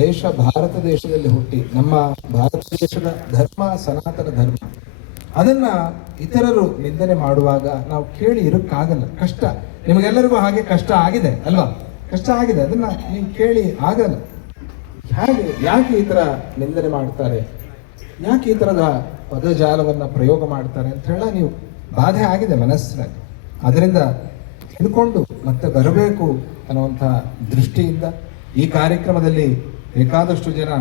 ದೇಶ ಭಾರತ ದೇಶದಲ್ಲಿ ಹುಟ್ಟಿ ನಮ್ಮ ಭಾರತ ದೇಶದ ಧರ್ಮ ಸನಾತನ ಧರ್ಮ, ಅದನ್ನ ಇತರರು ನಿಂದನೆ ಮಾಡುವಾಗ ನಾವು ಕೇಳಿ ಇರಕ್ಕಾಗಲ್ಲ. ಕಷ್ಟ, ನಿಮಗೆಲ್ಲರಿಗೂ ಹಾಗೆ ಕಷ್ಟ ಆಗಿದೆ ಅಲ್ವಾ? ಕಷ್ಟ ಆಗಿದೆ, ಅದನ್ನ ನೀವು ಕೇಳಿ ಆಗಲ್ಲ. ಹೇಗೆ, ಯಾಕೆ ಈ ತರ ನಿಂದನೆ ಮಾಡ್ತಾರೆ, ಯಾಕೆ ಈ ತರದ ಪದಜಾಲವನ್ನ ಪ್ರಯೋಗ ಮಾಡ್ತಾರೆ ಅಂತ ಹೇಳ ನೀವು ಬಾಧೆ ಆಗಿದೆ ಮನಸ್ಸಿನಲ್ಲಿ. ಅದರಿಂದ ತಿಳ್ಕೊಂಡು ಮತ್ತೆ ಬರಬೇಕು ಅನ್ನುವಂಥ ದೃಷ್ಟಿಯಿಂದ ಈ ಕಾರ್ಯಕ್ರಮದಲ್ಲಿ ಬೇಕಾದಷ್ಟು ಜನ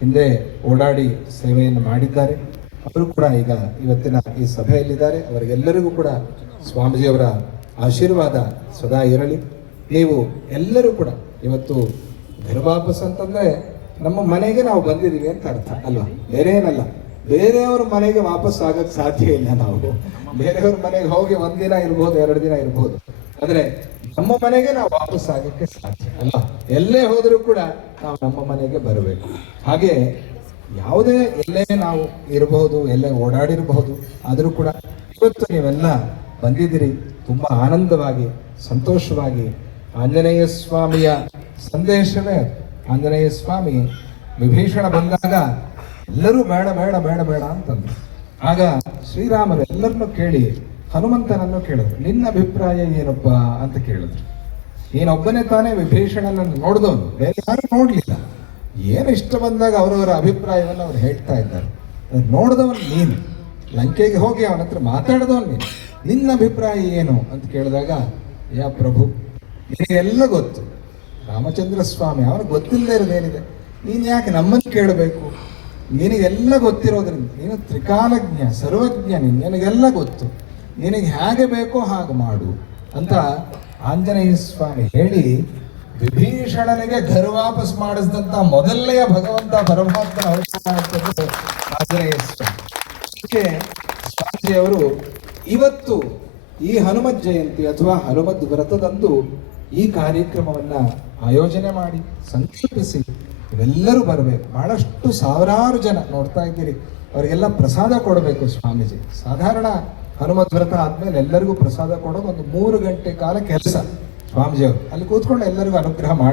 ಹಿಂದೆ ಓಡಾಡಿ ಸೇವೆಯನ್ನು ಮಾಡಿದ್ದಾರೆ. ಅವರು ಕೂಡ ಈಗ ಇವತ್ತಿನ ಈ ಸಭೆಯಲ್ಲಿದ್ದಾರೆ. ಅವರಿಗೆಲ್ಲರಿಗೂ ಕೂಡ ಸ್ವಾಮೀಜಿಯವರ ಆಶೀರ್ವಾದ ಸದಾ ಇರಲಿ. ನೀವು ಎಲ್ಲರೂ ಕೂಡ ಇವತ್ತು ಘರ ವಾಪಸ್ ಅಂತಂದ್ರೆ ನಮ್ಮ ಮನೆಗೆ ನಾವು ಬಂದಿದ್ದೀವಿ ಅಂತ ಅರ್ಥ ಅಲ್ವಾ, ಬೇರೆ ಏನಲ್ಲ. ಬೇರೆಯವ್ರ ಮನೆಗೆ ವಾಪಸ್ ಆಗಕ್ಕೆ ಸಾಧ್ಯ ಇಲ್ಲ. ನಾವು ಬೇರೆಯವ್ರ ಮನೆಗೆ ಹೋಗಿ ಒಂದಿನ ಇರ್ಬೋದು, 2 ದಿನ ಇರ್ಬೋದು, ಆದ್ರೆ ನಮ್ಮ ಮನೆಗೆ ನಾವು ವಾಪಸ್ ಆಗಕ್ಕೆ ಸಾಧ್ಯ ಅಲ್ಲ. ಎಲ್ಲೇ ಹೋದರೂ ಕೂಡ ನಾವು ನಮ್ಮ ಮನೆಗೆ ಬರಬೇಕು. ಹಾಗೆ ಯಾವುದೇ ಎಲ್ಲೇ ನಾವು ಇರಬಹುದು, ಎಲ್ಲೇ ಓಡಾಡಿರಬಹುದು, ಆದರೂ ಕೂಡ ಇವತ್ತು ನೀವೆಲ್ಲ ಬಂದಿದ್ದೀರಿ ತುಂಬಾ ಆನಂದವಾಗಿ ಸಂತೋಷವಾಗಿ. ಆಂಜನೇಯ ಸ್ವಾಮಿಯ ಸಂದೇಶವೇ, ಆಂಜನೇಯ ಸ್ವಾಮಿ ವಿಭೀಷಣ ಬಂದಾಗ ಎಲ್ಲರೂ ಬೇಡ ಬೇಡ ಬೇಡ ಬೇಡ ಅಂತಂದ್ರು. ಆಗ ಶ್ರೀರಾಮರು ಎಲ್ಲರನ್ನೂ ಕೇಳಿ ಹನುಮಂತನನ್ನು ಕೇಳಿದ್ರು, ನಿನ್ನ ಅಭಿಪ್ರಾಯ ಏನಪ್ಪ ಅಂತ ಕೇಳಿದ್ರು. ನೀನೊಬ್ಬನೇ ತಾನೇ ವಿಭೀಷಣನನ್ನು ನೋಡಿದವನು, ಬೇರೆ ಯಾರು ನೋಡ್ಲಿಲ್ಲ. ಏನು ಇಷ್ಟ ಬಂದಾಗ ಅವರವರ ಅಭಿಪ್ರಾಯವನ್ನು ಅವ್ರು ಹೇಳ್ತಾ ಇದ್ದಾರೆ. ನೋಡಿದವನು ನೀನು, ಲಂಕೆಗೆ ಹೋಗಿ ಅವನ ಹತ್ರ ಮಾತಾಡಿದವನು ನೀನು, ನಿನ್ನ ಅಭಿಪ್ರಾಯ ಏನು ಅಂತ ಕೇಳಿದಾಗ, ಯಾ ಪ್ರಭು ನಿನಗೆಲ್ಲ ಗೊತ್ತು, ರಾಮಚಂದ್ರ ಸ್ವಾಮಿ ಅವನಿಗೆ ಗೊತ್ತಿಲ್ಲದೆ ಇರೋದೇನಿದೆ, ನೀನು ಯಾಕೆ ನಮ್ಮನ್ನು ಕೇಳಬೇಕು? ನಿನಗೆಲ್ಲ ಗೊತ್ತಿರೋದ್ರಿಂದ, ನೀನು ತ್ರಿಕಾಲಜ್ಞ ಸರ್ವಜ್ಞ, ನಿನಗೆಲ್ಲ ಗೊತ್ತು, ನಿನಗೆ ಹೇಗೆ ಬೇಕೋ ಹಾಗೆ ಮಾಡು ಅಂತ ಆಂಜನೇಯ ಸ್ವಾಮಿ ಹೇಳಿ ವಿಭೀಷಣನಿಗೆ ಘರ ವಾಪಸ್ ಮಾಡಿಸಿದಂತ ಮೊದಲನೆಯ ಭಗವಂತ ಪರಮಾತ್ಮನ ಅವತಾರ ಆಂಜನೇಯ ಸ್ವಾಮಿ. ಅದಕ್ಕೆ ಸ್ವಾಮಿಜಿಯವರು ಇವತ್ತು ಈ ಹನುಮತ್ ಜಯಂತಿ ಅಥವಾ ಹನುಮದ್ ವ್ರತದಂದು ಈ ಕಾರ್ಯಕ್ರಮವನ್ನ ಆಯೋಜನೆ ಮಾಡಿ ಸಂಕಲ್ಪಿಸಿ ಇವೆಲ್ಲರೂ ಬರಬೇಕು. ಬಹಳಷ್ಟು ಸಾವಿರಾರು ಜನ ನೋಡ್ತಾ ಇದ್ದೀರಿ, ಅವರಿಗೆಲ್ಲ ಪ್ರಸಾದ ಕೊಡಬೇಕು ಸ್ವಾಮೀಜಿ. ಸಾಧಾರಣ ಹನುಮತ್ ವ್ರತ ಆದ್ಮೇಲೆ ಎಲ್ಲರಿಗೂ ಪ್ರಸಾದ ಕೊಡೋದು ಒಂದು 3 ಗಂಟೆ ಕಾಲ ಕೆಲಸ. ಸ್ವಾಮೀಜಿಯವರು ಅಲ್ಲಿ ಕೂತ್ಕೊಂಡು ಎಲ್ಲರಿಗೂ ಅನುಗ್ರಹ ಮಾಡಿ